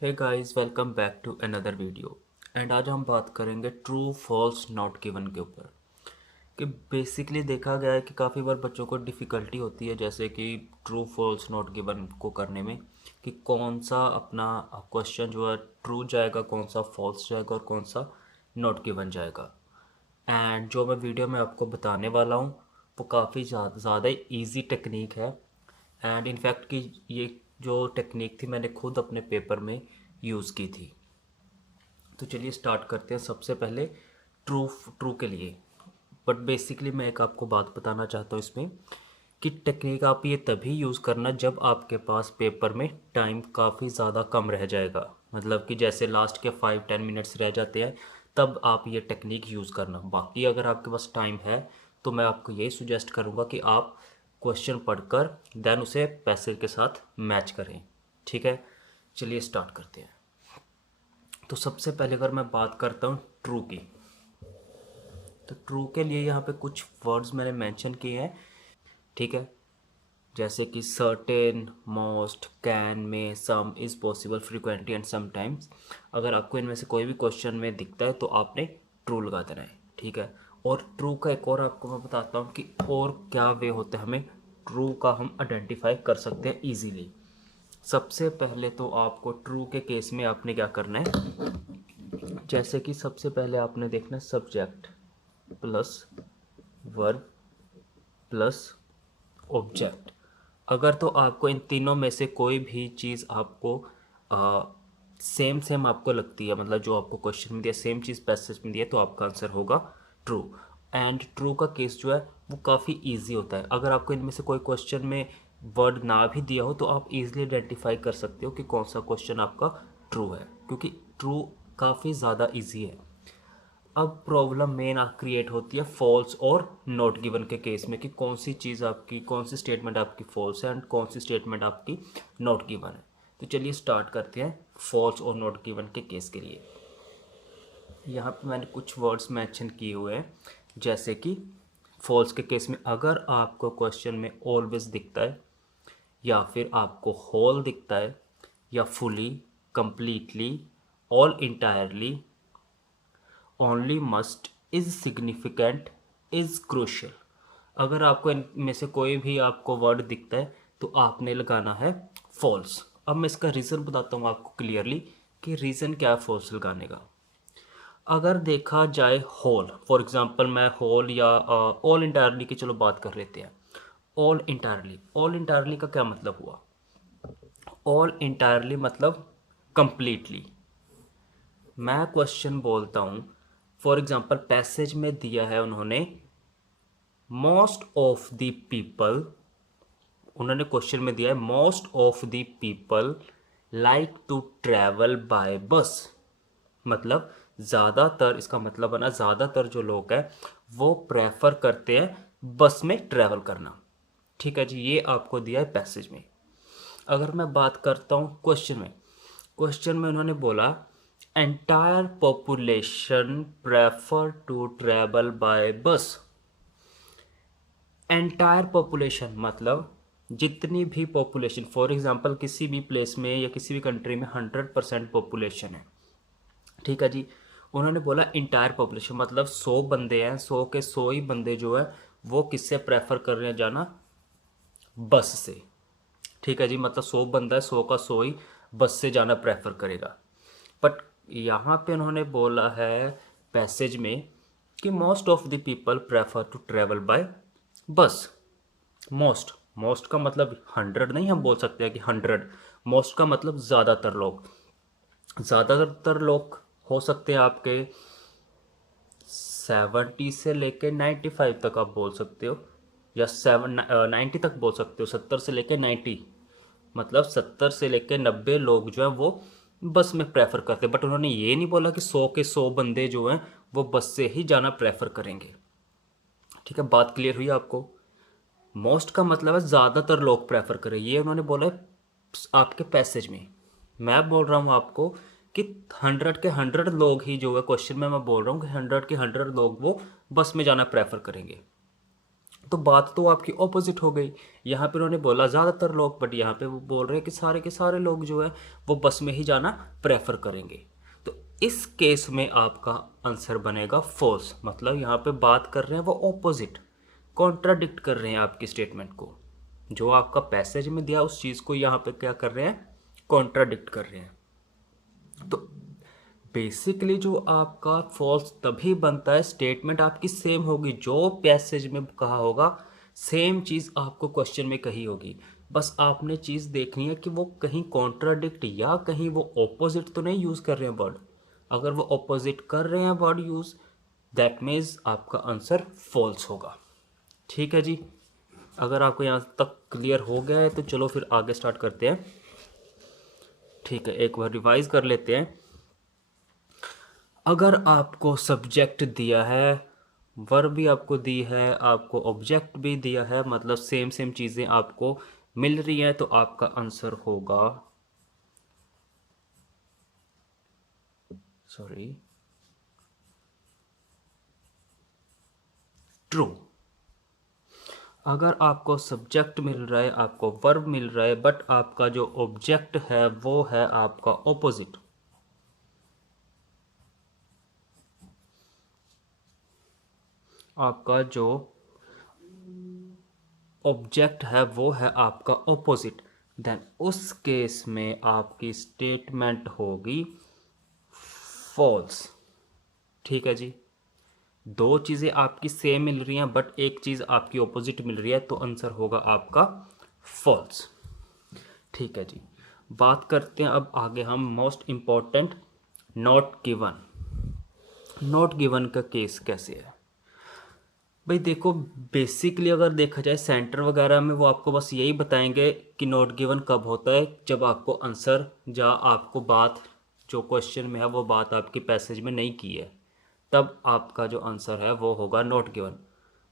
Hey guys, welcome back to another video. And आज हम बात करेंगे ट्रू फॉल्स नॉट गिवन के ऊपर। कि बेसिकली देखा गया है कि काफ़ी बार बच्चों को डिफ़िकल्टी होती है, जैसे कि ट्रू फॉल्स नॉट गिवन को करने में, कि कौन सा अपना क्वेश्चन जो है ट्रू जाएगा, कौन सा फॉल्स जाएगा और कौन सा नॉट गिवन जाएगा। एंड जो मैं वीडियो में आपको बताने वाला हूँ वो काफ़ी ज़्यादा ईजी टेक्निक है। एंड इनफैक्ट कि ये जो टेक्निक थी मैंने खुद अपने पेपर में यूज़ की थी। तो चलिए स्टार्ट करते हैं। सबसे पहले ट्रू ट्रू के लिए, बट बेसिकली मैं एक आपको बात बताना चाहता हूँ इसमें, कि टेक्निक आप ये तभी यूज़ करना जब आपके पास पेपर में टाइम काफ़ी ज़्यादा कम रह जाएगा। मतलब कि जैसे लास्ट के 5-10 मिनट्स रह जाते हैं, तब आप ये टेक्निक यूज़ करना। बाकी अगर आपके पास टाइम है तो मैं आपको यही सुजेस्ट करूँगा कि आप क्वेश्चन पढ़कर देन उसे पैसेज के साथ मैच करें। ठीक है, चलिए स्टार्ट करते हैं। तो सबसे पहले अगर मैं बात करता हूँ ट्रू की, तो ट्रू के लिए यहाँ पे कुछ वर्ड्स मैंने मेंशन किए हैं। ठीक है, जैसे कि certain, most, can, may, some, is possible, frequently and sometimes. अगर आपको इनमें से कोई भी क्वेश्चन में दिखता है तो आपने ट्रू लगा देना है। ठीक है, और ट्रू का एक और आपको मैं बताता हूँ कि और क्या वे होते हैं हमें ट्रू का हम आइडेंटिफाई कर सकते हैं ईजीली। सबसे पहले तो आपको ट्रू के केस में आपने क्या करना है, जैसे कि सबसे पहले आपने देखना है subject plus verb plus object. अगर तो आपको इन तीनों में से कोई भी चीज़ आपको सेम सेम आपको लगती है, मतलब जो आपको क्वेश्चन में दिया सेम चीज़ पैसेज में दिया, तो आपका आंसर होगा ट्रू। एंड ट्रू का केस जो है वो काफ़ी इजी होता है। अगर आपको इनमें से कोई क्वेश्चन में वर्ड ना भी दिया हो तो आप इजीली आइडेंटिफाई कर सकते हो कि कौन सा क्वेश्चन आपका ट्रू है, क्योंकि ट्रू काफ़ी ज़्यादा इजी है। अब प्रॉब्लम मेन क्रिएट होती है फॉल्स और नॉट गिवन के केस में, कि कौन सी चीज़ आपकी, कौन सी स्टेटमेंट आपकी फॉल्स है एंड कौन सी स्टेटमेंट आपकी नॉट गिवन है। तो चलिए स्टार्ट करते हैं फॉल्स और नॉट गिवन के केस के लिए। यहाँ पे मैंने कुछ वर्ड्स मेंशन किए हुए हैं, जैसे कि फॉल्स के केस में अगर आपको क्वेश्चन में ऑलवेज दिखता है, या फिर आपको होल दिखता है, या fully, completely, all entirely, only, must, is significant, is crucial. अगर आपको इनमें से कोई भी आपको वर्ड दिखता है तो आपने लगाना है फॉल्स। अब मैं इसका रीज़न बताता हूँ आपको क्लियरली कि रीज़न क्या है फॉल्स लगाने का। अगर देखा जाए होल, फॉर एग्जांपल मैं होल या ऑल इंटायरली की चलो बात कर लेते हैं। ऑल इंटायरली, ऑल इंटायरली का क्या मतलब हुआ? ऑल इंटायरली मतलब कंप्लीटली। मैं क्वेश्चन बोलता हूँ, फॉर एग्जांपल पैसेज में दिया है उन्होंने मोस्ट ऑफ द पीपल, उन्होंने क्वेश्चन में दिया है most of the people like to travel by bus. मतलब ज़्यादातर, इसका मतलब बना ज़्यादातर जो लोग हैं वो प्रेफर करते हैं बस में ट्रैवल करना। ठीक है जी, ये आपको दिया है पैसेज में। अगर मैं बात करता हूँ क्वेश्चन में, क्वेश्चन में उन्होंने बोला entire population prefer to travel by bus. Entire population मतलब जितनी भी पॉपुलेशन, फॉर एग्जांपल किसी भी प्लेस में या किसी भी कंट्री में 100% पॉपुलेशन है। ठीक है जी, उन्होंने बोला इंटायर पॉपुलेशन मतलब 100 बंदे हैं, 100 के 100 ही बंदे जो है वो किससे प्रेफर कर रहे हैं जाना? बस से। ठीक है जी, मतलब 100 बंदा है, 100 का 100 ही बस से जाना प्रेफर करेगा। बट यहाँ पे उन्होंने बोला है पैसेज में कि most of the people prefer to travel by bus. Most, most का मतलब 100 नहीं हम बोल सकते हैं कि 100। मोस्ट का मतलब ज़्यादातर लोग। ज़्यादातर लोग हो सकते हैं आपके 70 से लेके 95 तक आप बोल सकते हो, या 90 तक बोल सकते हो। 70 से लेके 90, मतलब 70 से लेके 90 लोग जो हैं वो बस में प्रेफर करते हैं। बट उन्होंने ये नहीं बोला कि 100 के 100 बंदे जो हैं वो बस से ही जाना प्रेफर करेंगे। ठीक है, बात क्लियर हुई आपको? मोस्ट का मतलब है ज़्यादातर लोग प्रेफर करें, ये उन्होंने बोला है आपके पैसेज में। मैं बोल रहा हूँ आपको कि 100 के 100 लोग ही जो है, क्वेश्चन में मैं बोल रहा हूँ कि 100 के 100 लोग वो बस में जाना प्रेफर करेंगे। तो बात तो आपकी ऑपोजिट हो गई। यहाँ पे उन्होंने बोला ज़्यादातर लोग, बट यहाँ पे वो बोल रहे हैं कि सारे के सारे लोग जो है वो बस में ही जाना प्रेफर करेंगे। तो इस केस में आपका आंसर बनेगा फॉल्स। मतलब यहाँ पे बात कर रहे हैं वो ऑपोजिट, कॉन्ट्राडिक्ट कर रहे हैं आपकी स्टेटमेंट को। जो आपका पैसेज में दिया उस चीज़ को यहाँ पे क्या कर रहे हैं, कॉन्ट्राडिक्ट कर रहे हैं। तो बेसिकली जो आपका फॉल्स तभी बनता है, स्टेटमेंट आपकी सेम होगी, जो पैसेज में कहा होगा सेम चीज़ आपको क्वेश्चन में कही होगी। बस आपने चीज़ देखनी है कि वो कहीं कॉन्ट्राडिक्ट या कहीं वो ऑपोजिट तो नहीं यूज़ कर रहे हैं वर्ड। अगर वो ऑपोजिट कर रहे हैं वर्ड यूज़, दैट मीन्स आपका आंसर फॉल्स होगा। ठीक है जी, अगर आपको यहाँ तक क्लियर हो गया है तो चलो फिर आगे स्टार्ट करते हैं। ठीक है, एक बार रिवाइज कर लेते हैं। अगर आपको सब्जेक्ट दिया है, वर्ब भी आपको दी है, आपको ऑब्जेक्ट भी दिया है, मतलब सेम सेम चीज़ें आपको मिल रही हैं, तो आपका आंसर होगा ट्रू। अगर आपको सब्जेक्ट मिल रहा है, आपको वर्ब मिल रहा है, बट आपका जो ऑब्जेक्ट है वो है आपका ऑपोजिट, आपका जो ऑब्जेक्ट है वो है आपका ऑपोजिट, देन उस केस में आपकी स्टेटमेंट होगी फॉल्स। ठीक है जी, दो चीज़ें आपकी सेम मिल रही हैं बट एक चीज़ आपकी ऑपोजिट मिल रही है, तो आंसर होगा आपका फॉल्स। ठीक है जी, बात करते हैं अब आगे हम most important not given. Not given का केस कैसे है भाई? देखो, बेसिकली अगर देखा जाए सेंटर वगैरह में वो आपको बस यही बताएंगे कि नॉट गिवन कब होता है, जब आपको आंसर या आपको बात जो क्वेश्चन में है वो बात आपकी पैसेज में नहीं की है, तब आपका जो आंसर है वो होगा नॉट गिवन।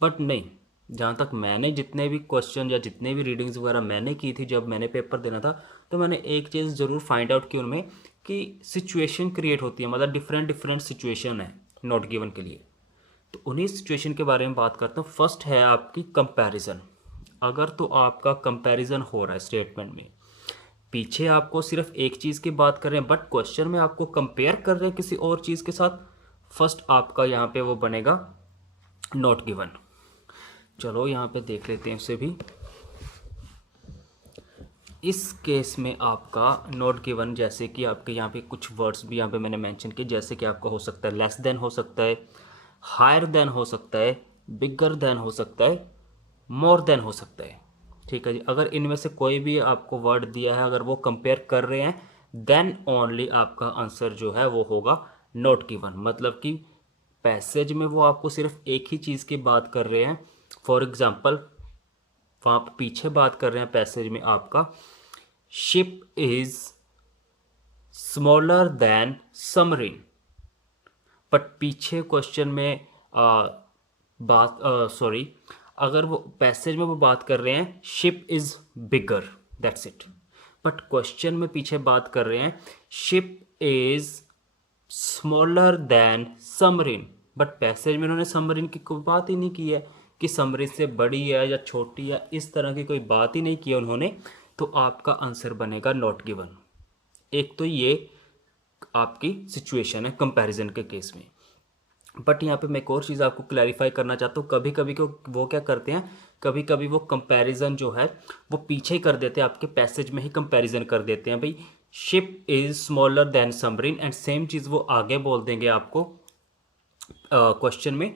बट नहीं, जहाँ तक मैंने जितने भी क्वेश्चन या जितने भी रीडिंग्स वगैरह मैंने की थी जब मैंने पेपर देना था, तो मैंने एक चीज़ ज़रूर फाइंड आउट की उनमें कि सिचुएशन क्रिएट होती है, मतलब डिफरेंट डिफरेंट सिचुएशन है नॉट गिवन के लिए। तो उन्हीं सिचुएशन के बारे में बात करता हूँ। फर्स्ट है आपकी कंपैरिजन। अगर तो आपका कंपैरिजन हो रहा है स्टेटमेंट में, पीछे आपको सिर्फ एक चीज़ की बात कर रहे हैं बट क्वेश्चन में आपको कंपेयर कर रहे हैं किसी और चीज़ के साथ, फर्स्ट आपका यहाँ पे वो बनेगा नॉट गिवन। चलो यहाँ पे देख लेते हैं उसे भी। इस केस में आपका नॉट गिवन, जैसे कि आपके यहाँ पे कुछ वर्ड्स भी यहाँ पे मैंने मेंशन किए, जैसे कि आपका हो सकता है लेस देन हो सकता है, हायर देन हो सकता है, बिगर देन हो सकता है, मोर देन हो सकता है। ठीक है जी, अगर इनमें से कोई भी आपको वर्ड दिया है, अगर वो कंपेयर कर रहे हैं, देन ओनली आपका आंसर जो है वो होगा नॉट गिवन। मतलब कि पैसेज में वो आपको सिर्फ एक ही चीज़ की बात कर रहे हैं। फॉर एग्जाम्पल, वहाँ पर पीछे बात कर रहे हैं पैसेज में आपका ship is smaller than submarine, but पीछे क्वेश्चन में अगर वो पैसेज में वो बात कर रहे हैं ship is bigger, that's it, but question में पीछे बात कर रहे हैं ship is smaller than submarine, but passage में उन्होंने सबमरीन की कोई बात ही नहीं की है कि सबमरीन से बड़ी है या छोटी है, इस तरह की कोई बात ही नहीं की है उन्होंने, तो आपका आंसर बनेगा नॉट गिवन। एक तो ये आपकी सिचुएशन है कंपैरिजन के केस में। बट यहाँ पे मैं एक और चीज़ आपको क्लैरिफाई करना चाहता हूँ, कभी कभी को वो क्या करते हैं, कभी कभी वो कंपैरिजन जो है वो पीछे ही कर देते हैं, आपके पैसेज में ही कंपैरिजन कर देते हैं। भाई ship is smaller than submarine, and same चीज़ वो आगे बोल देंगे आपको क्वेश्चन में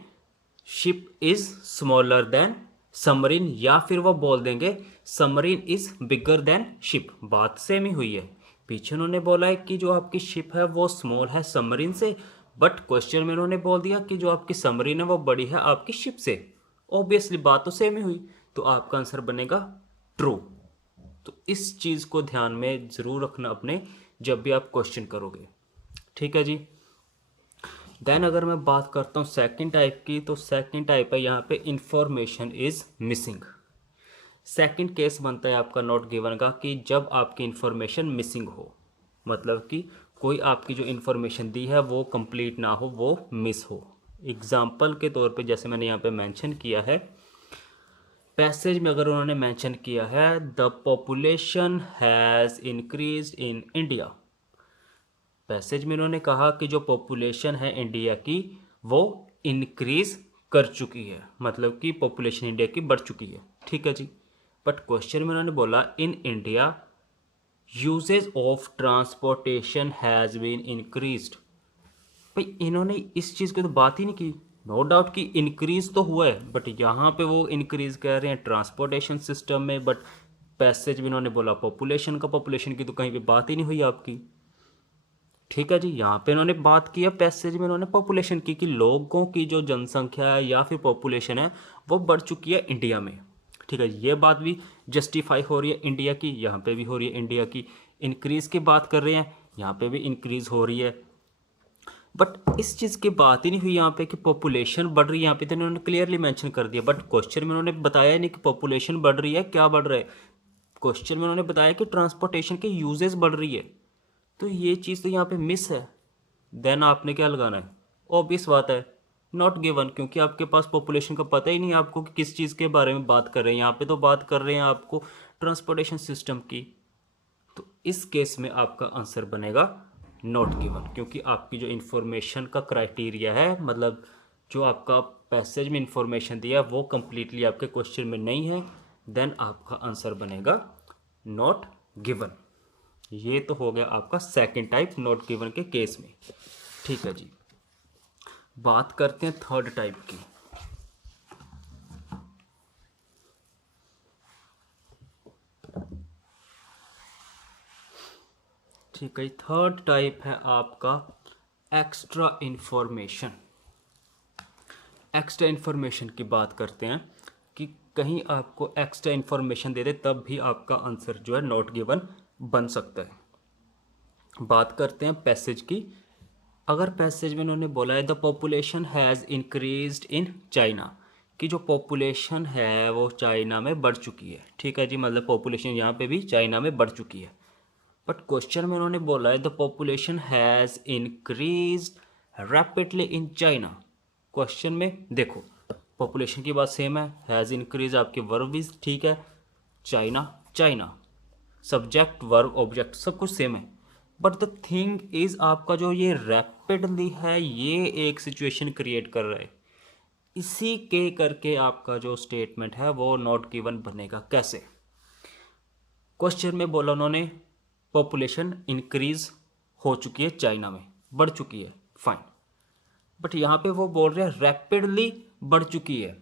ship is smaller than submarine, या फिर वो बोल देंगे submarine is bigger than ship. बात सेम ही हुई है, पीछे उन्होंने बोला है कि जो आपकी शिप है वो स्मॉल है सबमरीन से, बट क्वेश्चन में उन्होंने बोल दिया कि जो आपकी सबमरीन है वो बड़ी है आपकी शिप से। ऑब्वियसली बात तो सेम ही हुई, तो आपका आंसर बनेगा ट्रू। तो इस चीज़ को ध्यान में ज़रूर रखना अपने, जब भी आप क्वेश्चन करोगे। ठीक है जी, देन अगर मैं बात करता हूँ सेकंड टाइप की, तो सेकंड टाइप है यहाँ पे information is missing. Second case बनता है आपका नॉट गिवन का कि जब आपकी इंफॉर्मेशन मिसिंग हो, मतलब कि कोई आपकी जो इन्फॉर्मेशन दी है वो कंप्लीट ना हो, वो मिस हो। एग्जाम्पल के तौर पे जैसे मैंने यहाँ पे मेंशन किया है, पैसेज में अगर उन्होंने मेंशन किया है the population has increase in India, passage में उन्होंने कहा कि जो पॉपुलेशन है इंडिया की वो इंक्रीज कर चुकी है, मतलब कि पॉपुलेशन इंडिया की बढ़ चुकी है, ठीक है जी। बट क्वेश्चन में उन्होंने बोला in India uses of transportation has been increased. भाई इन्होंने इस चीज़ की तो बात ही नहीं की। नो डाउट कि इंक्रीज तो हुआ है, बट यहाँ पे वो इंक्रीज कर रहे हैं ट्रांसपोर्टेशन सिस्टम में, बट पैसेज में इन्होंने बोला पॉपुलेशन का, पॉपुलेशन की तो कहीं पे बात ही नहीं हुई आपकी, ठीक है जी। यहाँ पे इन्होंने बात की है पैसेज में, इन्होंने पॉपुलेशन की कि लोगों की जो जनसंख्या है या फिर पॉपुलेशन है वो बढ़ चुकी है इंडिया में, ठीक है। ये बात भी जस्टिफाई हो रही है इंडिया की, यहाँ पे भी हो रही है इंडिया की। इंक्रीज़ की बात कर रहे हैं, यहाँ पे भी इंक्रीज़ हो रही है, बट इस चीज़ की बात ही नहीं हुई यहाँ पे कि पॉपुलेशन बढ़ रही है। यहाँ पे तो इन्होंने क्लियरली मेंशन कर दिया, बट क्वेश्चन में उन्होंने बताया नहीं कि पॉपुलेशन बढ़ रही है, क्या बढ़ रहा है। क्वेश्चन में उन्होंने बताया कि ट्रांसपोर्टेशन के यूजेस बढ़ रही है, तो ये चीज़ तो यहाँ पे मिस है। देन आपने क्या लगाना है, ऑब्वियस बात है नॉट गिवन, क्योंकि आपके पास पॉपुलेशन का पता ही नहीं है आपको कि किस चीज़ के बारे में बात कर रहे हैं। यहाँ पे तो बात कर रहे हैं आपको ट्रांसपोर्टेशन सिस्टम की, तो इस केस में आपका आंसर बनेगा नॉट गिवन, क्योंकि आपकी जो इन्फॉर्मेशन का क्राइटेरिया है, मतलब जो आपका पैसेज में इंफॉर्मेशन दिया वो कंप्लीटली आपके क्वेश्चन में नहीं है। देन आपका आंसर बनेगा नॉट गिवन। ये तो हो गया आपका सेकंड टाइप नॉट गिवन के केस में, ठीक है जी। बात करते हैं थर्ड टाइप की। ठीक है, थर्ड टाइप है आपका एक्स्ट्रा इंफॉर्मेशन। एक्स्ट्रा इंफॉर्मेशन की बात करते हैं कि कहीं आपको एक्स्ट्रा इंफॉर्मेशन दे दे तब भी आपका आंसर जो है नॉट गिवन बन सकता है। बात करते हैं पैसेज की। अगर पैसेज में उन्होंने बोला है the population has increased in China, कि जो पॉपुलेशन है वो चाइना में बढ़ चुकी है, ठीक है जी, मतलब पॉपुलेशन यहाँ पे भी चाइना में बढ़ चुकी है। बट क्वेश्चन में उन्होंने बोला है the population has increased rapidly in China. Question में देखो पॉपुलेशन की बात सेम है, हैज़ इंक्रीज आपके वर्ब भी ठीक है, China China, subject verb object सब कुछ सेम है। बट द थिंग इज़ आपका जो ये रैपिडली है ये एक सिचुएशन क्रिएट कर रहा है, इसी के करके आपका जो स्टेटमेंट है वो नॉट गिवन बनेगा। कैसे? क्वेश्चन में बोला उन्होंने पॉपुलेशन इंक्रीज हो चुकी है चाइना में, बढ़ चुकी है, फाइन, बट यहाँ पे वो बोल रहे हैं रैपिडली बढ़ चुकी है।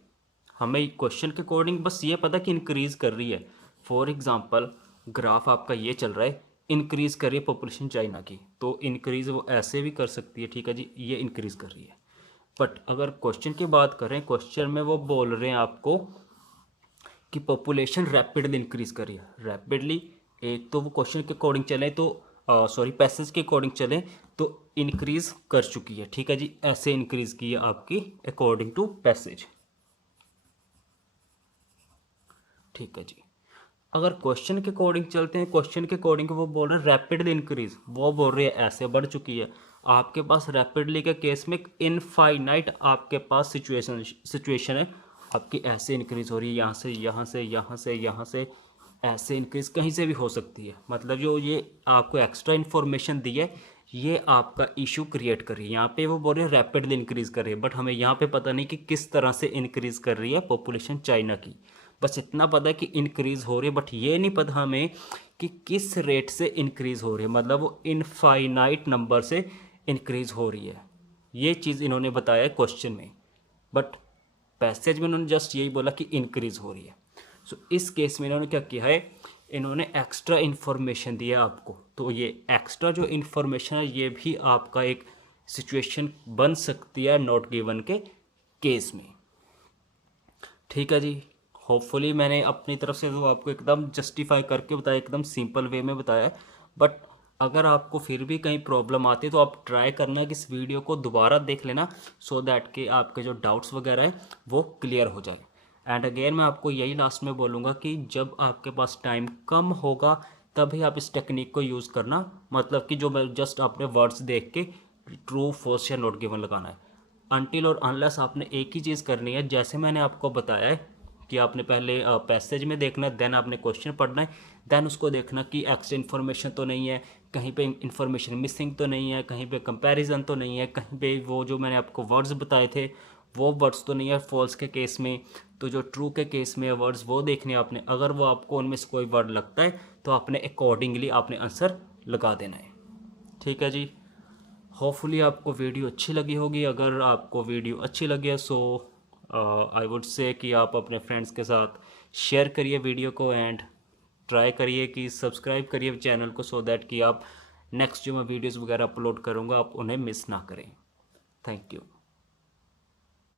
हमें क्वेश्चन के अकॉर्डिंग बस ये पता कि इंक्रीज कर रही है। फॉर एग्जांपल ग्राफ आपका ये चल रहा है, इंक्रीज कर रही है पॉपुलेशन चाइना की, तो इंक्रीज वो ऐसे भी कर सकती है, ठीक है जी, ये इंक्रीज कर रही है। बट अगर क्वेश्चन की बात करें, क्वेश्चन में वो बोल रहे हैं आपको कि पॉपुलेशन रैपिडली इंक्रीज कर रही है। रैपिडली एक तो वो क्वेश्चन के अकॉर्डिंग चले तो पैसेज के अकॉर्डिंग चले तो इंक्रीज कर चुकी है, ठीक है जी, ऐसे इंक्रीज की है आपकी अकॉर्डिंग टू पैसेज, ठीक है जी। अगर क्वेश्चन के अकॉर्डिंग चलते हैं, क्वेश्चन के अकॉर्डिंग वो बोल रहे हैं रैपिडली इंक्रीज, वो बोल रहे हैं ऐसे बढ़ चुकी है। आपके पास रैपिडली के केस में इनफाइनाइट आपके पास सिचुएशन है, आपकी ऐसे इंक्रीज हो रही है, यहाँ से यहाँ से यहाँ से यहाँ से, ऐसे इंक्रीज कहीं से भी हो सकती है। मतलब जो ये आपको एक्स्ट्रा इन्फॉर्मेशन दी है ये आपका इशू क्रिएट कर रही है। यहाँ पे वो बोल रहे हैं रैपिडली इंक्रीज कर रही है, बट हमें यहाँ पे पता नहीं कि किस तरह से इंक्रीज कर रही है पॉपुलेशन चाइना की। बस इतना पता है कि इंक्रीज हो रही है, बट ये नहीं पता हमें कि किस रेट से इंक्रीज हो रही है, मतलब वो इनफाइनाइट नंबर से इंक्रीज हो रही है। ये चीज़ इन्होंने बताया क्वेश्चन में, बट पैसेज में उन्होंने जस्ट यही बोला कि इंक्रीज हो रही है। सो इस केस में इन्होंने क्या किया है, इन्होंने एक्स्ट्रा इन्फॉर्मेशन दिया आपको, तो ये एक्स्ट्रा जो इन्फॉर्मेशन है ये भी आपका एक सिचुएशन बन सकती है नॉट गिवन के केस में, ठीक है जी। होपफुली मैंने अपनी तरफ से तो आपको एकदम जस्टिफाई करके बताया, एकदम सिंपल वे में बताया, बट अगर आपको फिर भी कहीं प्रॉब्लम आती है तो आप ट्राई करना कि इस वीडियो को दोबारा देख लेना, सो दैट कि आपके जो डाउट्स वगैरह हैं वो क्लियर हो जाए। एंड अगेन मैं आपको यही लास्ट में बोलूँगा कि जब आपके पास टाइम कम होगा तभी आप इस टेक्निक को यूज़ करना, मतलब कि जो मैं जस्ट आपने वर्ड्स देख के ट्रू फॉल्स या नॉट गिवन लगाना है। अनटिल और अनलेस आपने एक ही चीज़ करनी है, जैसे मैंने आपको बताया है कि आपने पहले पैसेज में देखना, देन आपने क्वेश्चन पढ़ना है, देन उसको देखना कि एक्स्ट्रा इन्फॉर्मेशन तो नहीं है, कहीं पे इन्फॉर्मेशन मिसिंग तो नहीं है, कहीं पे कंपैरिजन तो नहीं है, कहीं पे वो जो मैंने आपको वर्ड्स बताए थे वो वर्ड्स तो नहीं है फॉल्स के केस में। तो जो ट्रू के केस में वर्ड्स वो देखने आपने, अगर वो आपको उनमें से कोई वर्ड लगता है तो आपने अकॉर्डिंगली आपने आंसर लगा देना है। ठीक है जी, होपफुली आपको वीडियो अच्छी लगी होगी। अगर आपको वीडियो अच्छी लगी है सो आई वुड से कि आप अपने फ्रेंड्स के साथ शेयर करिए वीडियो को, एंड ट्राई करिए कि सब्सक्राइब करिए चैनल को, सो दैट कि आप नेक्स्ट जो मैं वीडियोस वगैरह अपलोड करूँगा आप उन्हें मिस ना करें। Thank you.